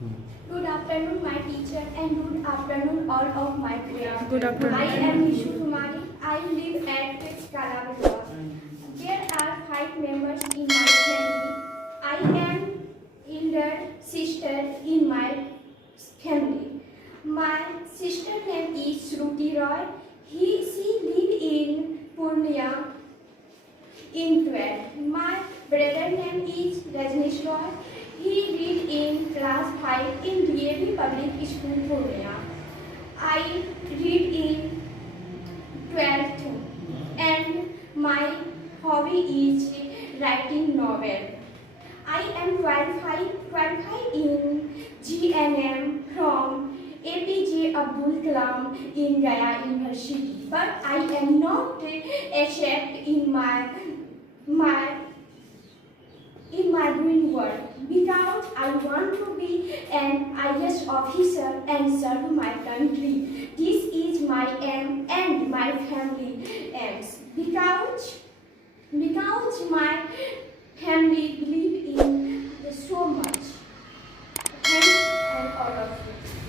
Good afternoon, my teacher, and good afternoon, all of my friends. Good afternoon. I am Nishu Kumari. I live at Kalabagh. There are 5 members in my family. I am elder sister in my family. My sister name is Shruti Roy. She live in Purnia in 12. My brother name is Rajneesh Roy. He read in class 5 in DAV Public School, Purnia. I read in 12th and my hobby is writing novel. I am qualified in GNM from APJ Abdul Kalam in Gaya University, but I am not accepted in my doing work because I want to be an IAS officer and serve my country. This is my aim and my family aims because my family believe in so much. Thanks and all of you.